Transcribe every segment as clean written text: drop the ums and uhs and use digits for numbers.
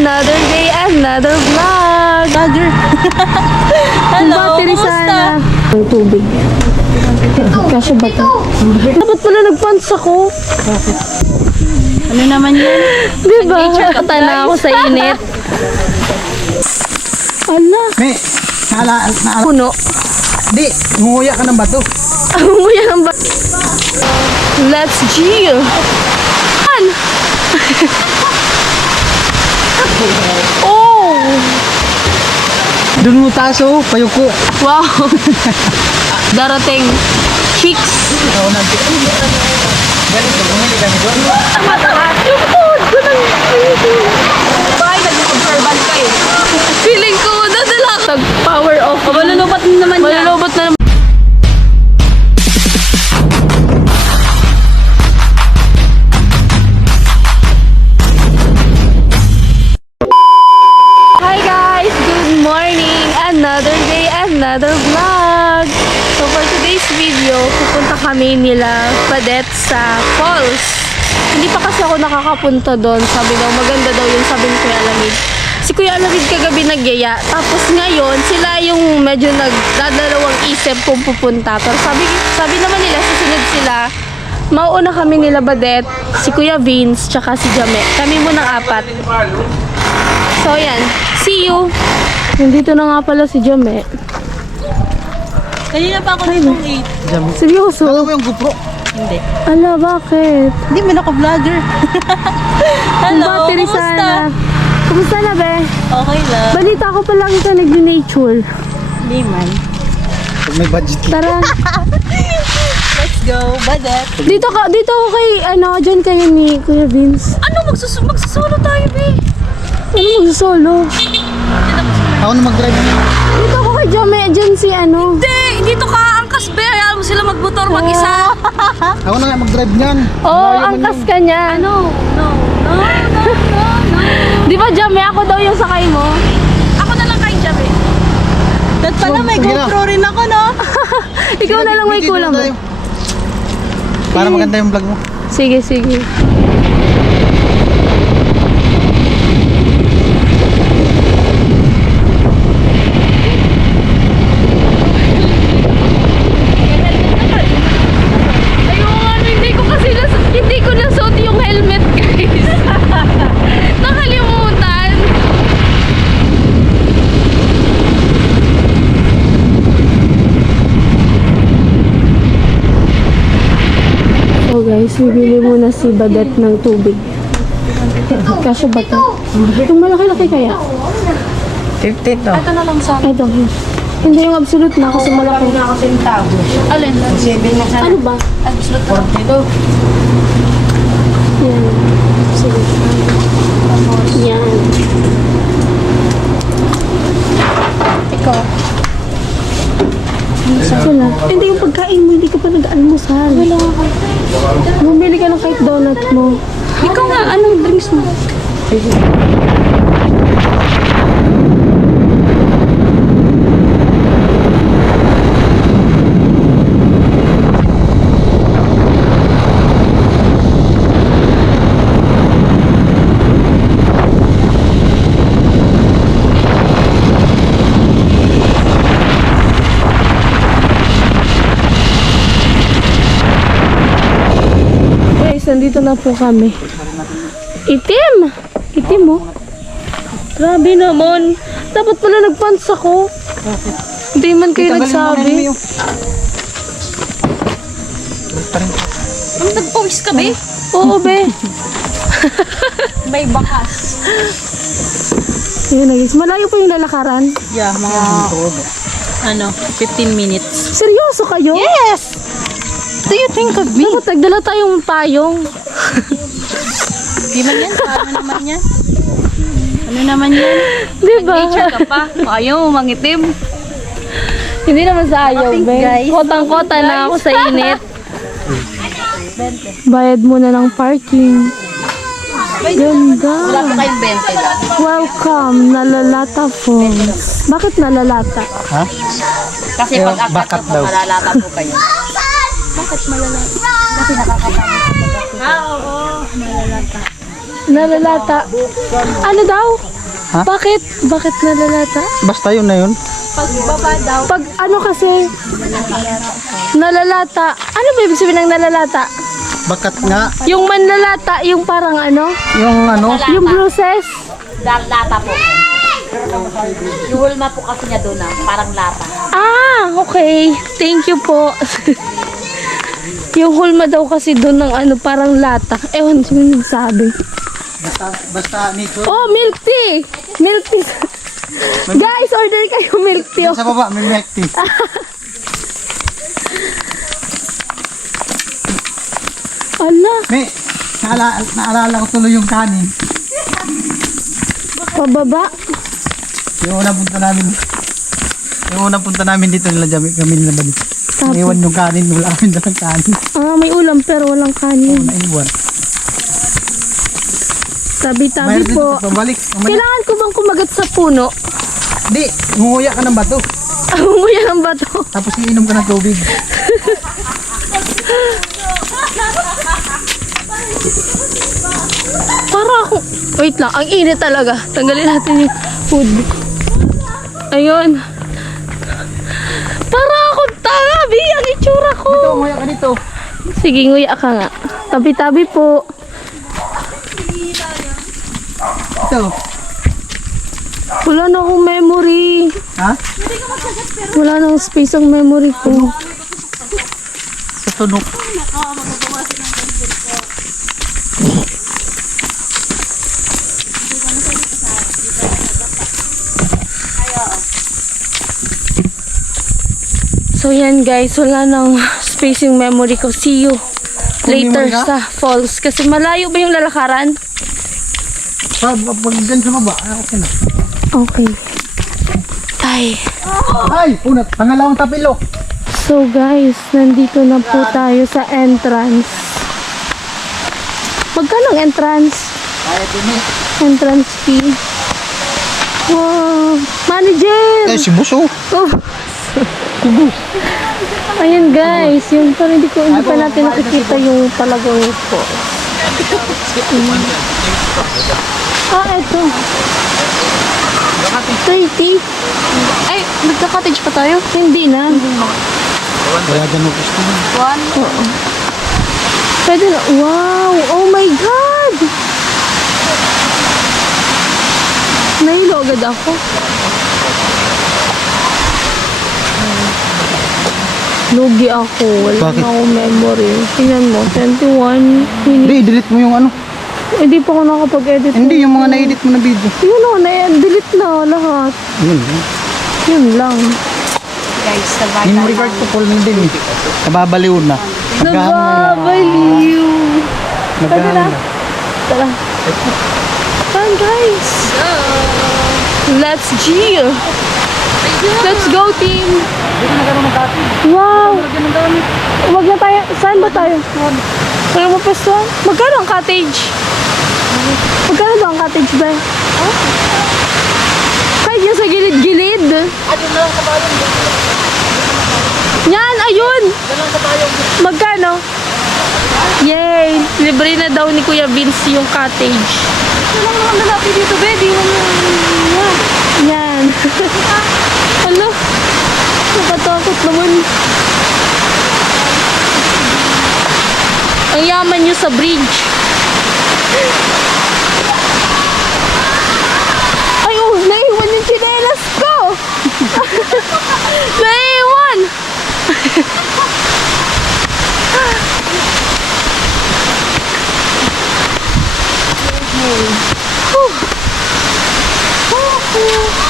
Another day, another vlog. Vlogger. Hello, Battery kumusta? sana. Ang tubig. Kasya ba ito? Dapat pala nagpants ako. Ano naman yan? Diba? Nature ka, Katana ako sa init. Ala. May, naala. Puno. Di, nguya ka ng bato. Umuya ng ba? Let's chill. An? Oh! Doon mo taso, payuko. Wow! Darating chicks. Ganito, bumili kami doon. Yung food ko nang Bakit nag-observant ka eh? feeling ko dadala ka. Power off. Malulubat na naman yan. Malulobot na naman. Hi guys! Good morning! Another day, another vlog! So for today's video, pupunta kami nila Padet sa falls. Hindi pa kasi ako nakakapunta doon. Sabi daw, maganda daw yun, sabi ni Kuya Alamid. Si Kuya Alamid kagabi nagyaya. Tapos ngayon, sila yung medyo nagdadalawang isip kung pupunta. Pero sabi naman nila, susunod sila. Mauuna kami nila Badet, si Kuya Vince, tsaka si Jame. Kami munang apat. So yan, see you! Nandito na nga pala si Jame. Kanina pa ako nitong 8. Seryoso? Alam mo yung GoPro? Hindi. Ala, bakit? Hindi mo naka-vlogger. Hello, Battery kumusta? sana. Kumusta na, be? Okay lang. Balita ko pa lang ka nag-nature. Hindi man. Pag may budget ka. Tara. Let's go, Badet. Dito ako kay, dyan kayo ni Kuya Vince. Ano, magsusolo tayo, be? Ano mag-solo? Ako na mag-drive. Dito ako kay Jame, dyan si Hindi, dito ka angkas, be. Ayaw mo sila magmotor mag-isa. Ako na nga mag-drive niyan. Oo, Malayo man angkas yun. ka niya. No. Di ba Jame, ako daw yung sakay mo? Ako na lang kay Jabe. Dad pala may Sige na. GoPro rin ako, no? Ikaw na lang may Video kulang. tayo. Para maganda yung vlog mo. Sige, sige. Hindi ko nasuot yung helmet, guys. Nakalimutan. So guys, bibili muna si Badet ng tubig. Kasya ba ito? Itong malaki-laki kaya? 15 to. Ito na lang sa Ito. Hindi yung absolute na kasi malaki. Alin? Ano ba? Absolute. Yan. Sige. Yan. Ikaw. Wala. Hindi yung pagkain mo, hindi ka pa nag-almusal. Wala ka. Bumili ka ng kahit donut mo. Ikaw nga, anong drinks mo? Guys, nandito na po kami. Itim! Itim mo. Grabe naman. Dapat pala nagpants ako. Hindi man kayo nagsabi. Nagpawis ka, be? Oo, be. May bakas. Yun na guys. Malayo po yung lalakaran. Yeah, mga 15 minutes. Seryoso kayo? Yes! Do you think of me? Dapat nagdala tayong payong. Di man yan? Ano naman yan? Ano naman yan? Diba? Nature ka pa. Ayaw mo mangitim. Hindi naman sa ayaw, Mapping, be. guys. Kotang-kota na ako sa init. Bayad muna ng parking. Ganda. Wala pa kayong 20 lang. Welcome, Nalalata Falls. Bakit Nalalata? Ha? Kasi Pero pag bakat akat daw. mo, malalata po kayo. Bakit malalata? Kasi nakakatama sa oo. Malalata. Nalalata. Ano daw? Ha? Bakit? Bakit nalalata? Basta yun na yun. Pag ano kasi, nalalata. Ano ba ibig sabihin ng nalalata? Bakat nga. Yung manlalata, yung parang ano? Yung ano. Yung bruises? Lata po. Yung hulma po kasi niya doon parang lata. Ah, okay. Thank you po. Yung hulma daw kasi doon ng ano, parang lata. Ewan, sino nagsabi? Basta nito. Oh, milk tea! Milk tea. Guys, order kayo milk tea. Sa baba, may milk tea. Ala, May, naalala ko tuloy yung kanin. pababa. Yung unang punta namin dito nila kami nila balik. Naiwan yung kanin, wala kami dalang kanin. Ah, may ulam pero walang kanin. Naiwan. Tabi-tabi Mayroon dito, po. pabalik. Kailangan ko bang kumagat sa puno? Di, nguya ka ng bato. Umuya ng bato. Tapos iinom ka ng tubig. Para ako... Wait lang, ang init talaga. Tanggalin natin yung food. Ayun. Para ako tanga, Bi. Ang itsura ko. Dito, nguya ka dito. Sige, nguya ka nga. Tabi-tabi po. Ito. Wala na akong memory. Ha? Wala na akong space ang memory ko. Sa tunok. So yan guys, wala nang space yung memory ko. See you later memory ka? sa falls. Kasi malayo ba yung lalakaran? Pag dyan sa baba, okay na. Okay. Ay. Ay, unat, pangalawang tapilok. So guys, nandito na po tayo sa entrance. Magkano ang entrance? Kaya tini. Entrance fee. Wow. Manager! Si Buso. Oh. Ayan guys, yung parang hindi pa natin nakikita yung Palagang po. Ah, eto. 30. Ay, nagka-cottage pa tayo? Hindi na. Kaya dyan mo gusto mo. Oo. Pwede na. Wow! Oh my God! Nahilo agad ako. Lugi ako. Wala Bakit? na akong memory. Tingnan mo, 21 minutes. Hindi, delete mo yung ano. Hindi pa ako nakapag-edit. Hindi, yung mga na-edit mo na video. Yun o, delete na lahat. Yun. Yun lang. Guys, sa In regard to Paul din eh. Nababaliw na. Nababaliw. Pwede na. Tara. Fun guys. Let's G. Let's go team. Wow. Wag na tayo. Saan ba tayo? Wala mo pestuan? Magkano ang cottage? Magkano ba ang cottage ba? Huh? Kahit yung sa gilid-gilid. Yan, ayun. Magkano? Yay! Libre na daw ni Kuya Vince yung cottage. Walang naman lalaki dito, be. Di mo Yan. Ano? Nakatakot naman. Ang yaman nyo sa bridge. Ay, oh, naiwan yung chinelas ko. Naiwan.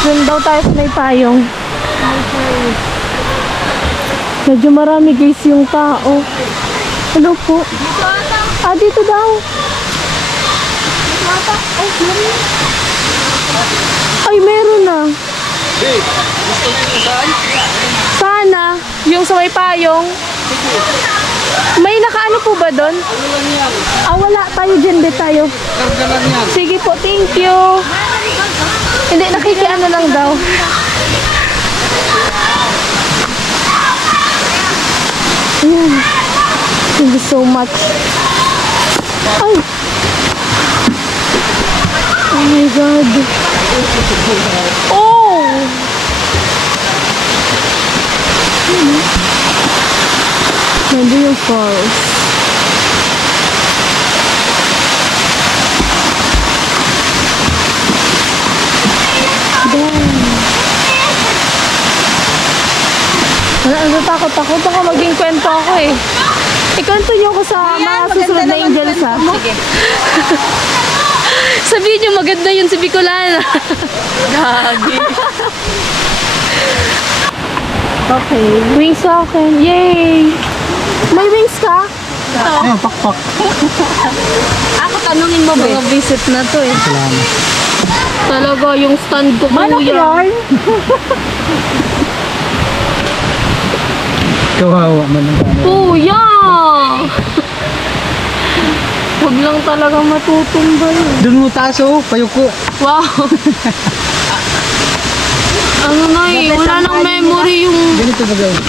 Doon daw tayo sa may payong. Medyo marami guys yung tao. Hello po. Ah, dito daw. Ay, meron na. Sana, yung sa may payong. May nakaano po ba doon? Ah, wala. Tayo dyan, de tayo. Sige po, thank you. Hindi, nakikiano lang daw. Ayan. Thank you so much. Ay! Oh my God. Oh! Nandun yung falls. Wala, natakot ako. Baka maging kwento ako eh. Ikwento niyo ako sa mga susunod na angels ha. Sige. Sabihin niyo maganda yun si Bicolana. Gagi. Okay. Wings sa akin. Yay! May wings ka? Ayun, pakpak. Ako, tanungin mo, Mga visit na to eh. Salamat. Talaga yung stand ko kuya. Kawawa man ang gano'n. Kuya! Huwag lang talaga matutumbay. Doon mo taas oh, payuko. Wow! Ano na eh, wala nang memory yung Ganito ba gawin?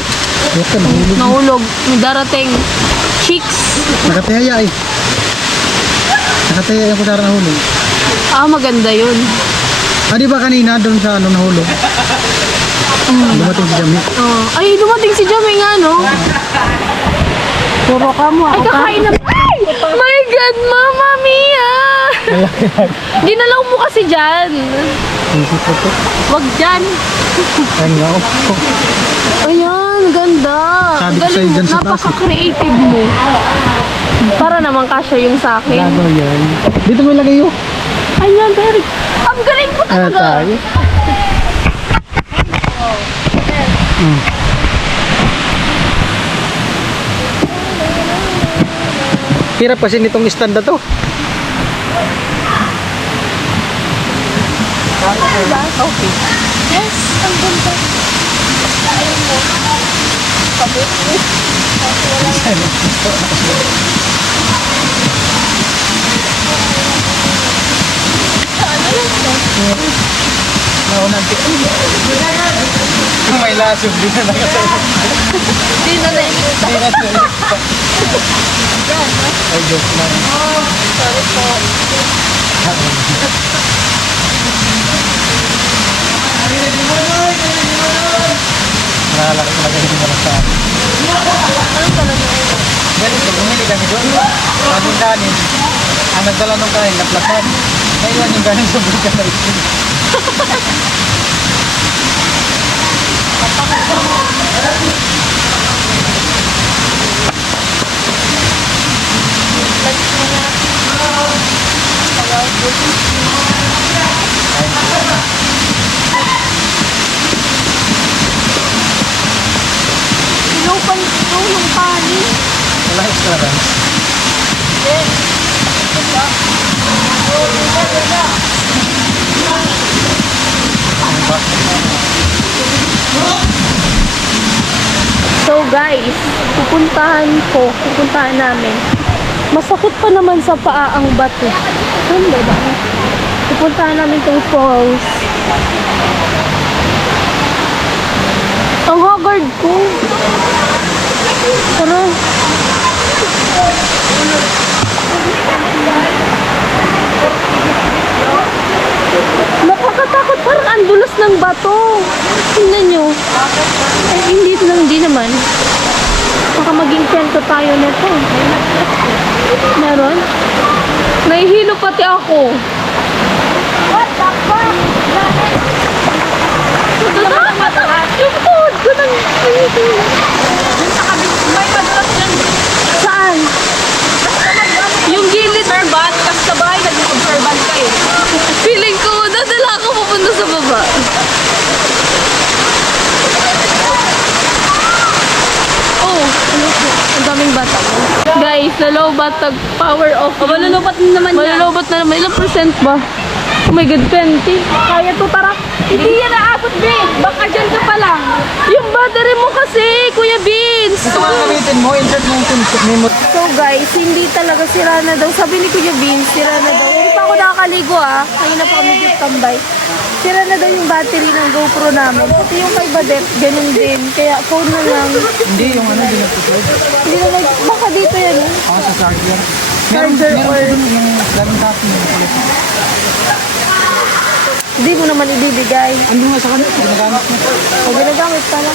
Ito, nahulog. nahulog. May darating. Chicks. Nakataya eh. Nakataya yung kusara nahulog. Ah, maganda yun. Ah, di ba kanina doon sa ano nahulog? Dumating si Jami. Oh. Ay, dumating si Jamie nga, no? Puro ka mo. Ay, kakain na. Ay! My God, Mama Mia! Ginalaw mo kasi dyan. Isip ko to. Wag dyan. Ayun nga oh. Ayan, ganda. Sabi ko Galing sa'yo mo, dyan sa taas, eh. napaka-creative mo. Para naman kasya yung sa akin. Gago yan. Dito mo ilagay yun. Ayan, Derek. Ang galing mo Ah, talaga. tayo. Hirap kasi nitong stand na to. Okay. Yes, ang ganda. Kung may lasog, di na nakatayo. Di na naikita. Di na nakatayo. Ay, joke lang. Sorry po. Nakalaki talaga hindi mo lang sa akin. Ganito, bumili kami doon. Sabong kanin. Ang nagdala ng kanin, naplasan. Naiwan yung kanin sa buka na isin. Inupan ito yung kanin. Wala extra rice. So guys, pupuntahan namin. Masakit pa naman sa paa ang bato. Ano ba? Pupuntahan namin tong falls. Ang haggard ko. Tara. Nakakatakot, parang ang dulas ng bato. Tingnan nyo. Ay, hindi naman. Baka maging kwento tayo nito. Meron? Nahihilo pati ako. What the fuck? Yung tuhod ko nang nahihilo. May madulas dyan. Saan? Yung gilid. Observant, kasi sa bahay, nag-observant ka eh. Feeling ko, dadala ako papunta sa baba. Oh, ano po? Ang daming batag. Guys, nalobat power off. Malulubat na naman yan. Malalobat na naman. Ilang percent ba? Oh my God, 20. Kaya to, tara. Hindi yan naabot, babe. Baka dyan ka pa lang. Yung battery mo kasi, Kuya Vince. Ito mga gamitin mo, insert mo yung memo. So guys, hindi talaga sira na daw. Sabi ni Kuya Vince, sira na daw. Hindi pa ako nakakaligo ah. Kanina pa kami dito tambay. Sira na daw yung battery ng GoPro namin. Pati yung kay Badet, ganun din. Kaya phone na lang. Hindi, yung ano, di nagtutuloy. Hindi na baka dito yan eh. Ako sa charger. Charger meron or- ko dun yung galing dati yung telephone. Hindi mo naman ibibigay. Ano nga sa kanya? Ginagamit mo. O ginagamit pala.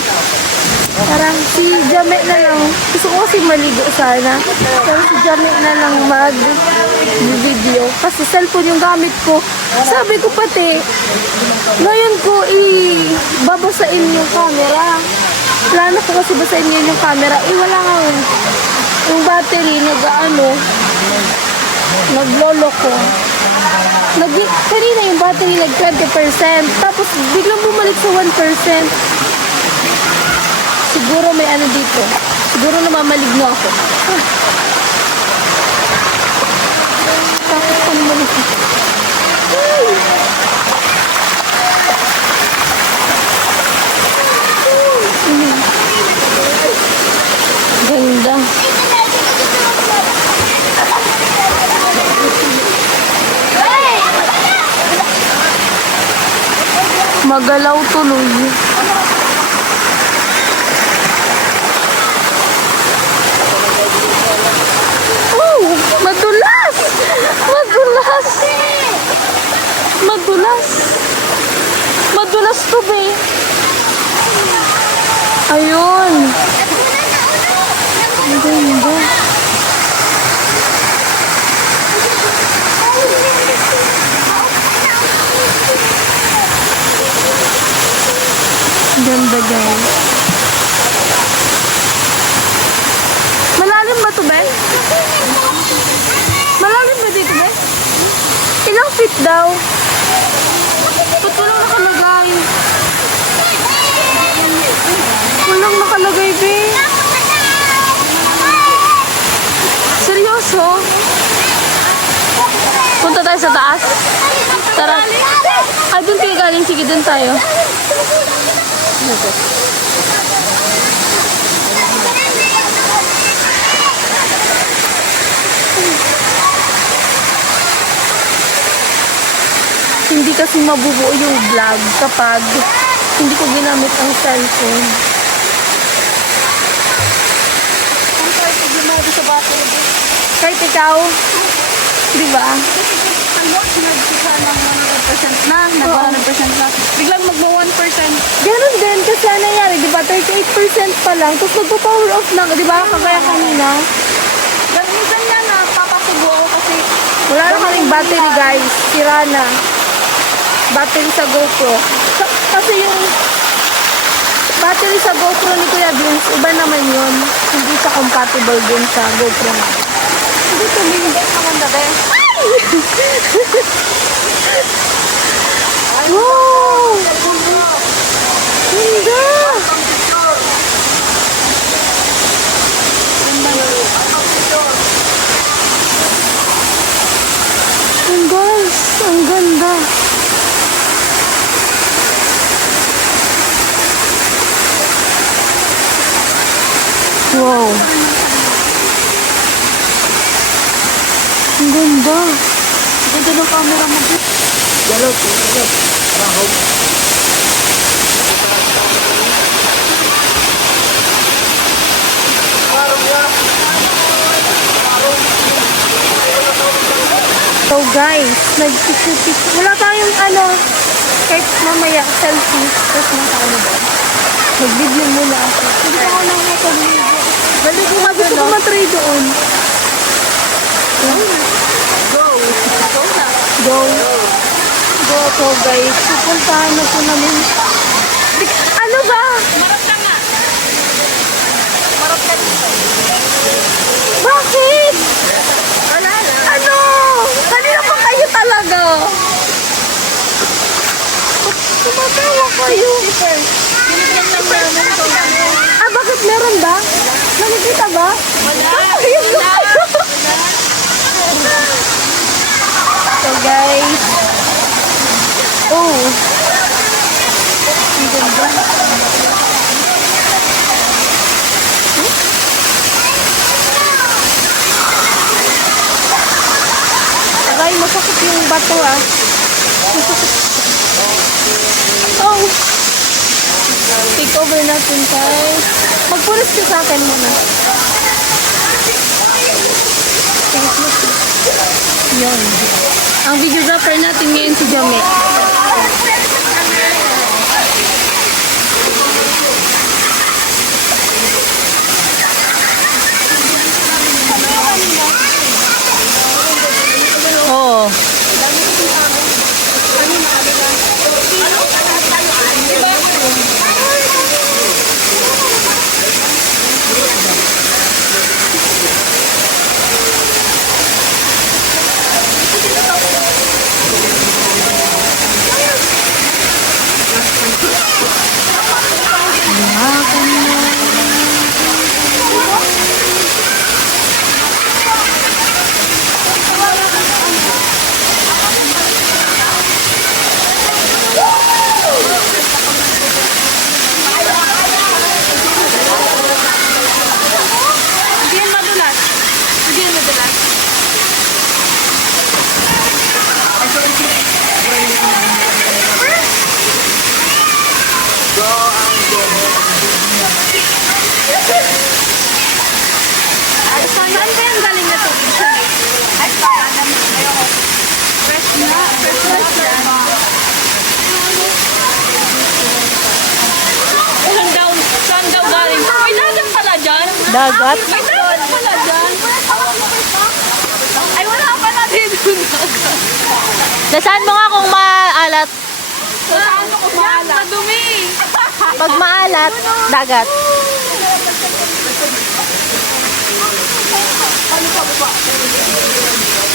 Parang si Jame na lang. Gusto ko kasi maligo sana. Pero si Jame na lang mag-video. Kasi cellphone yung gamit ko. Sabi ko pati, ngayon ko babasain yung camera. Plano ko kasi basain ngayon yung camera. Wala nga yun. Yung battery, naglolo ko. Kanina yung battery nag 20%. Tapos biglang bumalik sa 1%. Siguro may ano dito. Siguro namamaligno ako. Tapos ano malig. Ay! Ganda. Magalaw tuloy. Oh, madulas! Madulas! Madulas! Madulas to, be. Ayun. Ang ganda. Ganda, guys. Malalim ba to, Ben? Malalim ba dito, Ben? Ilang feet daw? Ba't walang nakalagay? Walang nakalagay, Ben. Seryoso? Punta tayo sa taas? Tara. Ay, dun kayo galing. Sige, dun tayo. Hindi kasi mabubuo yung vlog kapag hindi ko ginamit ang cellphone. Ang kahit ginamit sa battery. Kahit ikaw, di ba? Nag-100% na, nag-100% na. Biglang magma-1%. Ganun din kasi ano nangyari, di ba? 38% pa lang. Tapos magpa-power off na, di ba? Kagaya kanina. Minsan nga na, papasubo ako kasi wala na kaming battery, guys. Sira na. Battery sa GoPro. Kasi yung battery sa GoPro ni Kuya Vince, iba naman yun. Hindi siya compatible din sa GoPro na. Hindi tumingin naman dabe. Wow! Ganda! Oh guys, ang ganda. Wow. Ang ganda. Ganda ng camera mo. Galot. So guys, nag-picture. Wala tayong kahit mamaya selfie. Tapos nasa ba? Mag-video muna ako. Hindi ako nang nasa-video. Balik ko gusto ko matry doon. Go. Go. Go po guys. Pupuntahan na po namin. Ano ba? Marap ka nga. Marap ka dito. Bakit? Wala lang. Ano? Kanina pa kayo talaga. Tumatawa kayo. Binigyan lang namin ito. Ah, bakit meron ba? Nakikita ba? Wala. Ayun. So guys. Oh. Ang ganda. Aray, masakit yung bato ah. Oh. Take over natin guys. Magpulis ka sa akin muna. Yun. Ang videographer natin ngayon si Jame. Oo. Hindi yan madulas. Hindi yan madulas. Saan ba yung galing na tubig siya? Fresh na. Fresh na siya. Saan daw galing? May dagat pala dyan. Dagat? May dagat pala dyan. Ay, wala pa natin dun. Nasaan mo nga kung maalat? Saan ako maalat? Madumi. Pag maalat, dagat.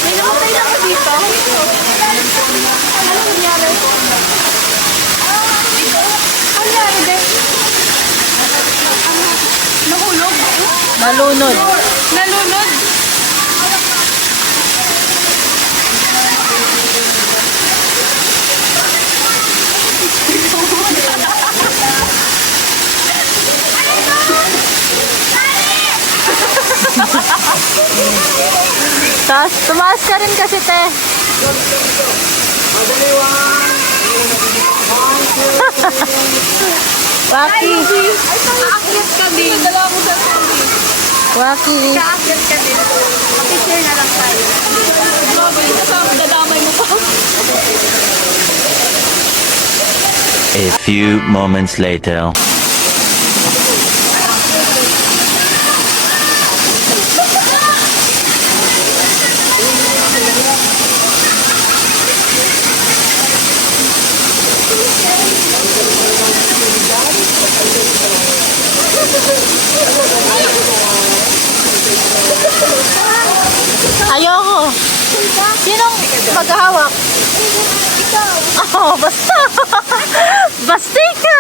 May namatay na ako dito. Ano nangyari? Ano nangyari din? Nahulog? Nalunod. Nalunod? Tapos, tumaas ka rin kasi, te. Waki. Kaakyat ka din. Dala mo sa tubig. Waki. Kaakyat ka din. Pakishare na lang tayo. Grabe, kasama dadamay mo pa. A few moments later. Ayoko. Sinong maghahawak? Oh, basta. Basta ka.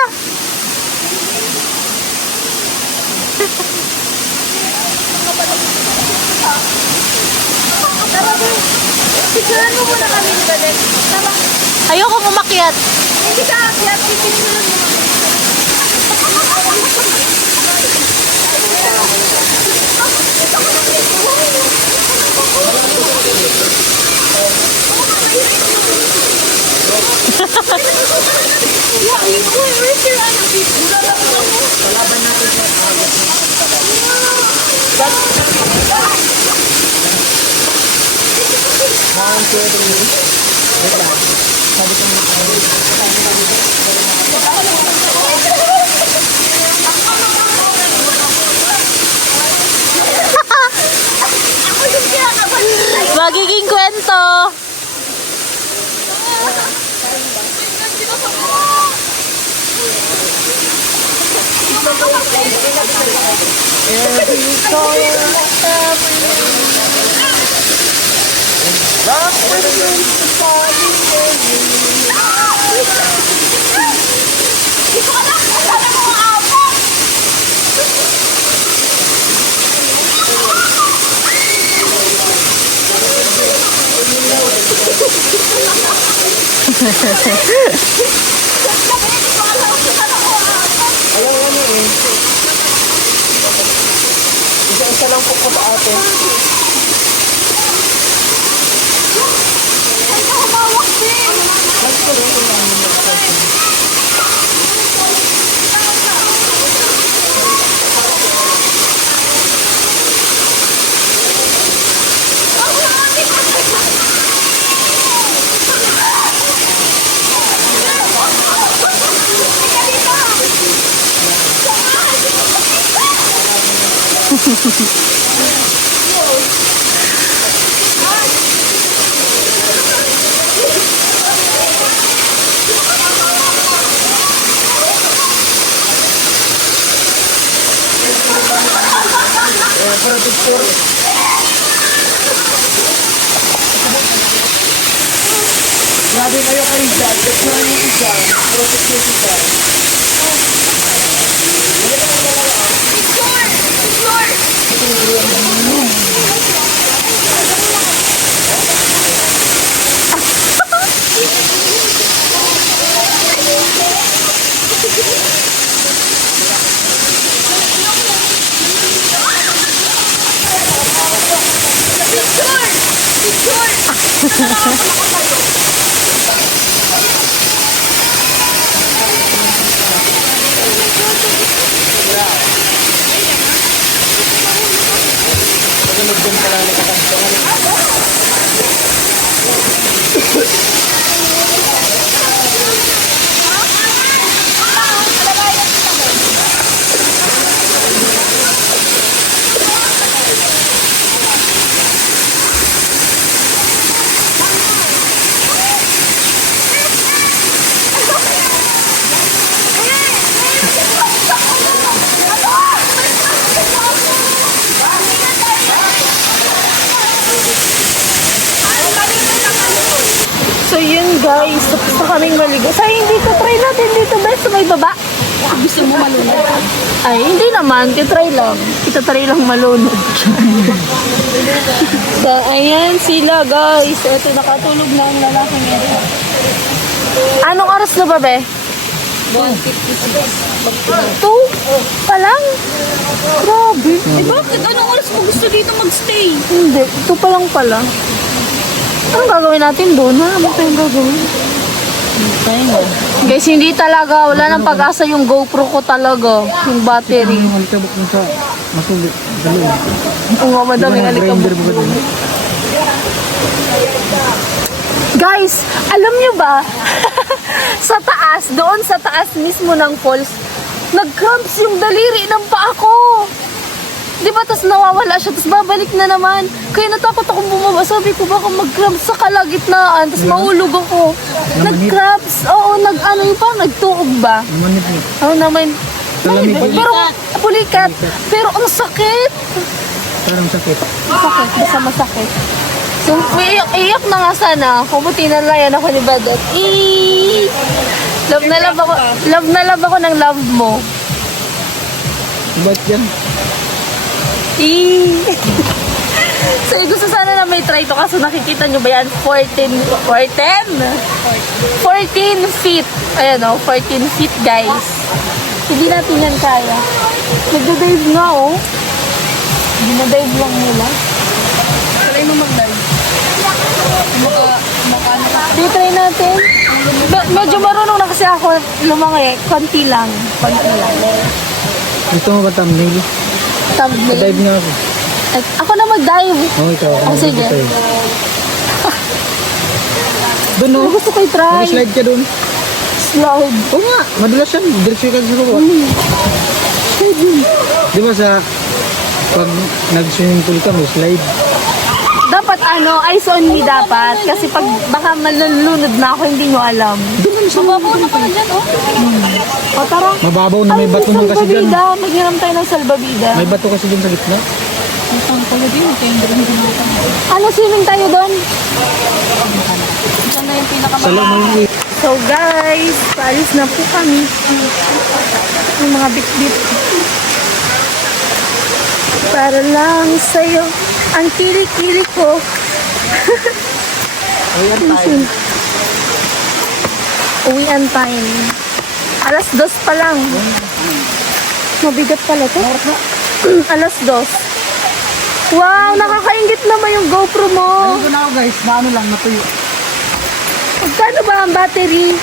Picturean mo muna kami ni Balik. Tama. Ayoko umakyat. Hindi ka aakyat. Pipicturean mo. Magiging kwento. Isa lang po sa ate. Grabe kayo kayo dyan. Ito na yung isa. Protect yung isa. So yun guys, tapos na kaming maligo. Sayang dito, try natin dito best sa may baba. Gusto mo malunod? Ay, hindi naman, titry lang. Itatry lang malunod. So, ayan sila guys. Ito, nakatulog na ang lalaki nito. Anong oras na ba, be? 2 pa lang? Grabe. Eh bakit? Anong oras mo gusto dito magstay? Hindi, 2 pa lang pala. Anong gagawin natin doon, ha? Ano tayong gagawin? Guys, hindi talaga. Wala nang pag-asa yung GoPro ko talaga. Yung battery. Yung alikabok mo sa masulit. Dalo. Oo nga, madaming alikabok. Grinder mo ka doon. Guys, alam nyo ba? Sa taas, doon sa taas mismo ng falls, nag-cramps yung daliri ng paa ko. Di ba, tas nawawala siya, tas babalik na naman. Kaya natakot akong bumaba. Sabi ko, baka mag-cramps sa kalagitnaan, tas mahulog ako. Nag-cramps, oo, nag-ano yung parang nagtuog ba? Manip mo. Oo naman. Talamig. Pero, pulikat. Pero ang sakit. Parang sakit. Sakit, basta masakit. So, iyak na nga sana. Kumuti na layan ako ni Badot. Love na love ako ng love mo. Ba't yan? So, gusto sana na may try to. Kaso nakikita nyo ba yan? 14 feet. Ayan o, 14 feet guys. Hindi natin yan kaya. Nagda-dive nga oh. Dinadive lang nila. Try mo mag-live. Di try natin. Medyo marunong na kasi ako lumangoy. Konti lang. Gusto mo ba thumbnail? Thumbnail. Dive nga ako. Ako na mag-dive. Oo, ikaw. Oh, sige. Doon o. Gusto ko i-try. Mag-slide ka doon. Slide. Oo nga. Madulas yan. Diretso ka sa baba. Di ba sa pag nag-swimming pool ka, may slide. Dapat eyes on me dapat. Kasi pag baka malulunod na ako, hindi nyo alam. Mababaw na pala dyan, oh. O tara. Mababaw na may Ay, bato nung kasi dyan. salbabida. Maghiram tayo ng salbabida. May bato kasi dyan sa gitna. Ang pala din, kaya hindi rin ginagawa. Ano, swimming tayo doon? Diyan na yung Sa pinakamahal. loob mo yung So guys, paalis na po kami. Yung mga bit-bit. Para lang sa'yo ang kilik-kilik ko. Uwian time. Alas 2 pa lang. Mabigat pala to. Alas 2. Wow, nakakaingit naman yung GoPro mo. Ito na ako guys, na ano lang, natuyo. Magkano ba ang battery?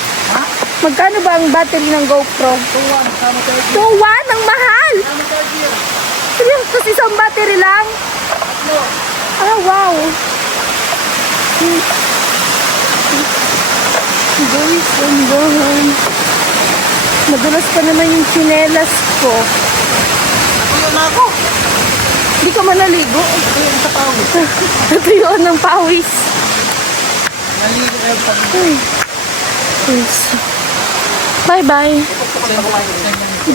Magkano ba ang battery ng GoPro? 2,100, ang mahal! Kasi isang battery lang? Ah, wow! Guys, ang bahan. Madulas pa naman yung chinelas ko. Natuyo na ako. Hindi ka man naligo. Sa pawis. Natuyuan ng pawis. Naligo kayo pag Yes. Bye-bye.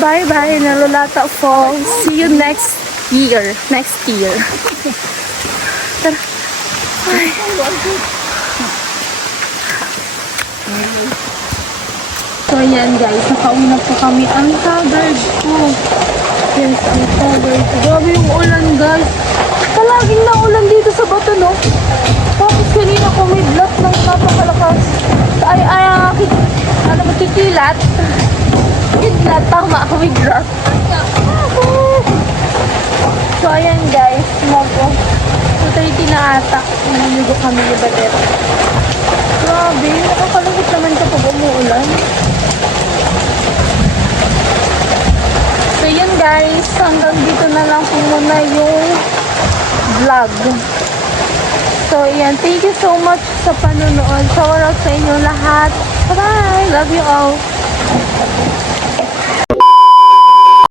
Bye-bye, Nalulata Falls. See you next year. Next year. Tara. Ay. So, ayan guys. Nakauwi na po kami. Ang covered po. Yes, ang covered. Grabe yung ulan guys. Palaging na ulan dito sa bato, no? Tapos kanina ko may blast ng napakalakas. Ano ba, kikilat? Kikilat, tama ako may blast. So, ayan guys. Mogo. 2:30 na ata. Naligo kami ni Badet. Grabe, nakakalungkot naman kapag umuulan. So, yun guys. Hanggang dito na lang po muna yung vlog. So, ayan. Thank you so much sa panonood. Shout out sa inyo lahat. Bye! Love you all.